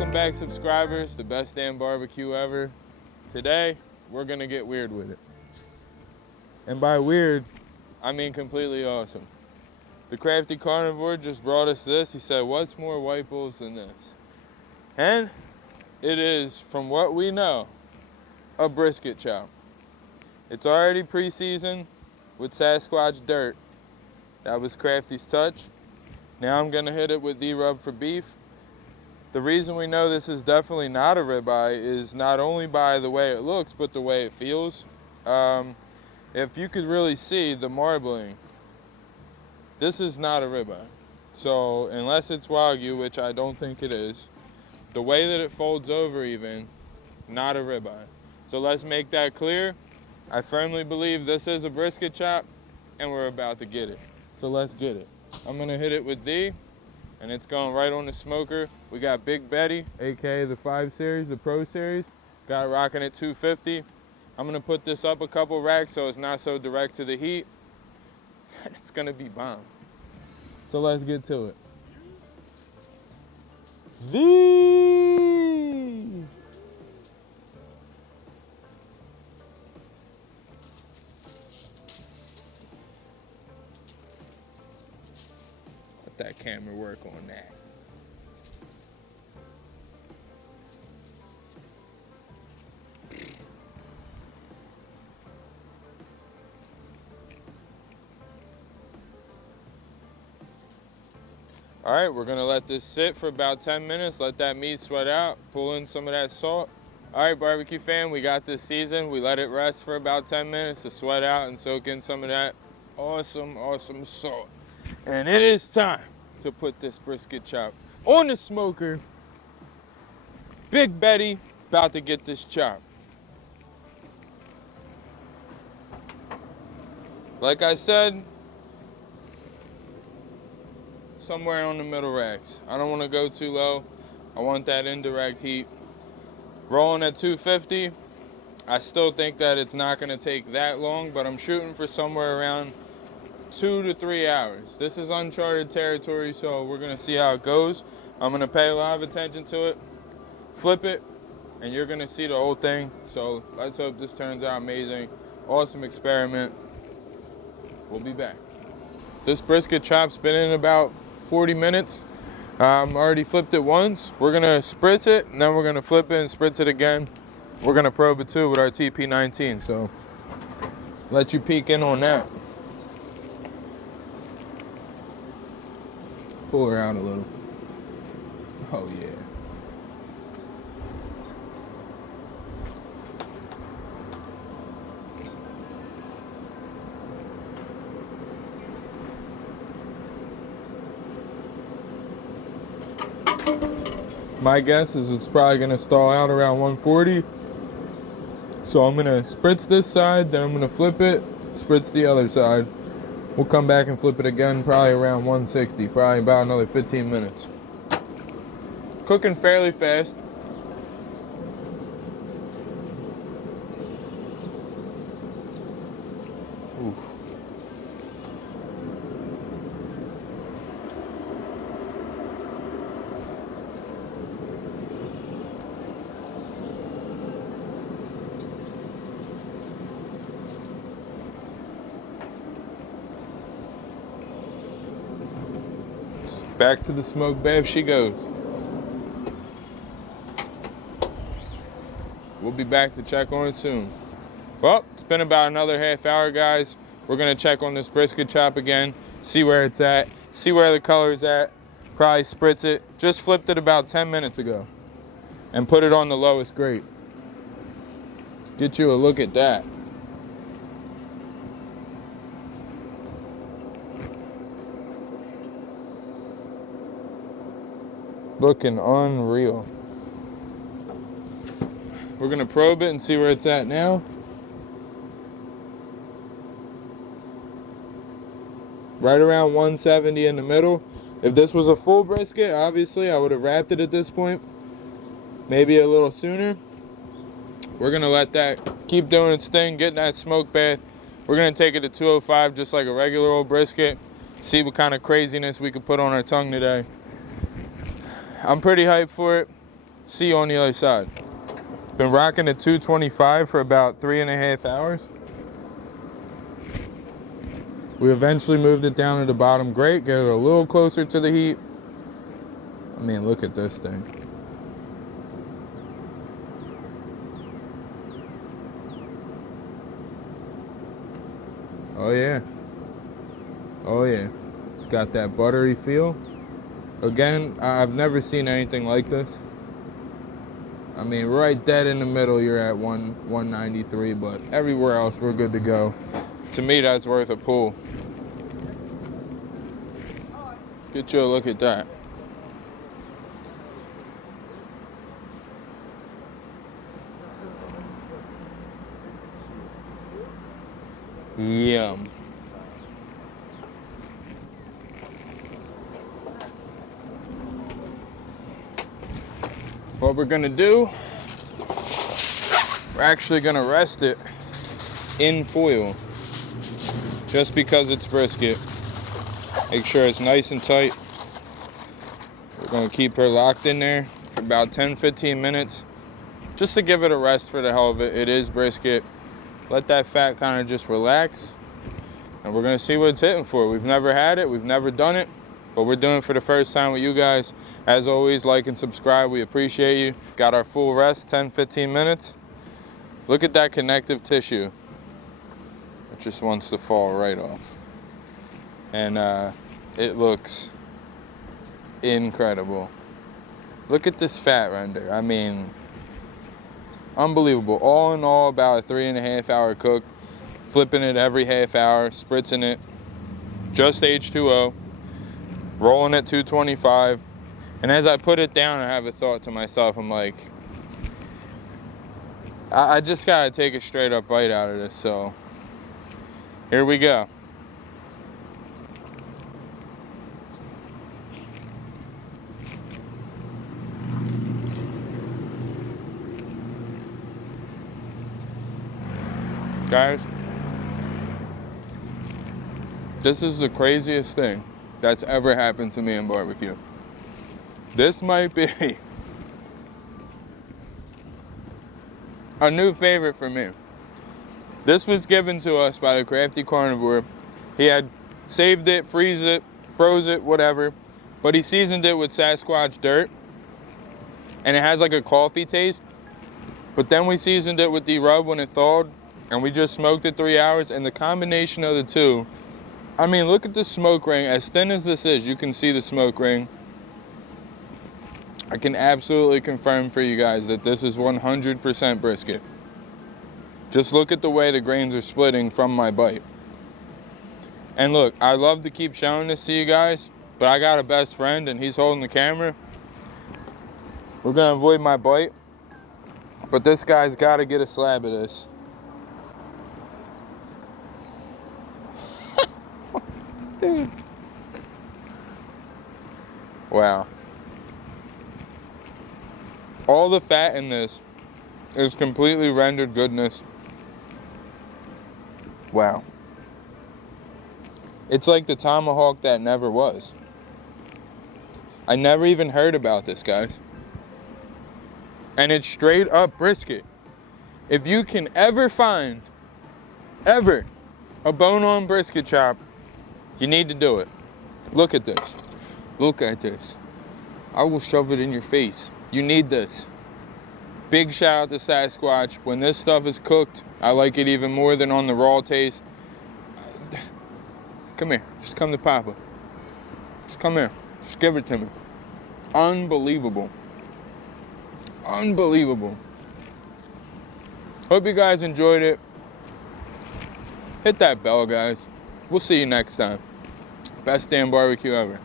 Welcome back, subscribers, the best damn barbecue ever. Today, we're gonna get weird with it. And by weird, I mean completely awesome. The Crafty Carnivore just brought us this. He said, what's more white bulls than this? And it is, from what we know, a brisket chop. It's already pre-seasoned with Sasquatch dirt. That was Crafty's touch. Now I'm gonna hit it with D-rub for beef. The reason we know this is definitely not a ribeye is not only by the way it looks, but the way it feels. If you could really see the marbling, this is not a ribeye. So unless it's Wagyu, which I don't think it is, the way that it folds over even, not a ribeye. So let's make that clear. I firmly believe this is a brisket chop and we're about to get it. So let's get it. I'm gonna hit it with D and it's going right on the smoker. We got Big Betty, AKA the 5 Series, the Pro Series. Got it rocking at 250. I'm gonna put this up a couple racks so it's not so direct to the heat. And it's gonna be bomb. So let's get to it. V. Let that camera work on that. All right, we're gonna let this sit for about 10 minutes, let that meat sweat out, pull in some of that salt. All right, barbecue fam, we got this seasoned. We let it rest for about 10 minutes to sweat out and soak in some of that awesome, awesome salt. And it is time to put this brisket chop on the smoker. Big Betty about to get this chop. Like I said, somewhere on the middle racks. I don't want to go too low. I want that indirect heat. Rolling at 250. I still think that it's not going to take that long, but I'm shooting for somewhere around 2 to 3 hours. This is uncharted territory, so we're going to see how it goes. I'm going to pay a lot of attention to it, flip it, and you're going to see the whole thing. So let's hope this turns out amazing. Awesome experiment. We'll be back. This brisket chop's been in about 40 minutes. Already flipped it once. We're gonna spritz it, and then we're gonna flip it and spritz it again. We're gonna probe it too with our TP19, so let you peek in on that. Pull her out a little. Oh yeah. My guess is it's probably gonna stall out around 140. So I'm gonna spritz this side, then I'm gonna flip it, spritz the other side. We'll come back and flip it again probably around 160, probably about another 15 minutes. Cooking fairly fast. Ooh. Back to the smoke bath she goes. We'll be back to check on it soon. Well, it's been about another half hour, guys. We're gonna check on this brisket chop again, see where it's at, see where the color's at, probably spritz it. Just flipped it about 10 minutes ago and put it on the lowest grate. Get you a look at that. Looking unreal. We're gonna probe it and see where it's at now. Right around 170 in the middle. If this was a full brisket, obviously I would have wrapped it at this point. Maybe a little sooner. We're gonna let that keep doing its thing, getting that smoke bath. We're gonna take it to 205 just like a regular old brisket. See what kind of craziness we could put on our tongue today. I'm pretty hyped for it. See you on the other side. Been rocking at 225 for about 3.5 hours. We eventually moved it down to the bottom grate, get it a little closer to the heat. I mean, look at this thing. Oh yeah. Oh yeah. It's got that buttery feel. Again, I've never seen anything like this. I mean, right dead in the middle, you're at 193, but everywhere else, we're good to go. To me, that's worth a pull. Get you a look at that. Yum. What we're gonna do, we're actually gonna rest it in foil, just because it's brisket. Make sure it's nice and tight. We're gonna keep her locked in there for about 10-15 minutes, just to give it a rest for the hell of it. It is brisket. Let that fat kind of just relax, and we're gonna see what it's hitting for. We've never had it, we've never done it, but we're doing it for the first time with you guys. As always, like and subscribe, we appreciate you. Got our full rest, 10-15 minutes. Look at that connective tissue. It just wants to fall right off. And it looks incredible. Look at this fat render. I mean, unbelievable. All in all, about a 3.5 hour cook. Flipping it every half hour, spritzing it. Just H2O. Rolling at 225. And as I put it down, I have a thought to myself. I'm like, I just gotta take a straight up bite out of this. So here we go. Guys, this is the craziest thing that's ever happened to me in barbecue. This might be a new favorite for me. This was given to us by the Crafty Carnivore. He had saved it, froze it, whatever, but he seasoned it with Sasquatch dirt, and it has like a coffee taste. But then we seasoned it with the rub when it thawed, and we just smoked it 3 hours, and the combination of the two, I mean, look at the smoke ring. As thin as this is, you can see the smoke ring. I can absolutely confirm for you guys that this is 100% brisket. Just look at the way the grains are splitting from my bite. And look, I love to keep showing this to you guys, but I got a best friend and he's holding the camera. We're gonna avoid my bite, but this guy's gotta get a slab of this. Dude. Wow. All the fat in this is completely rendered goodness. Wow. It's like the tomahawk that never was. I never even heard about this, guys. And it's straight up brisket. If you can ever find, a bone-on brisket chop, you need to do it. Look at this. Look at this. I will shove it in your face. You need this. Big shout out to Sasquatch. When this stuff is cooked, I like it even more than on the raw taste. Come here. Just come to Papa. Just come here. Just give it to me. Unbelievable. Unbelievable. Hope you guys enjoyed it. Hit that bell, guys. We'll see you next time. Best damn barbecue ever.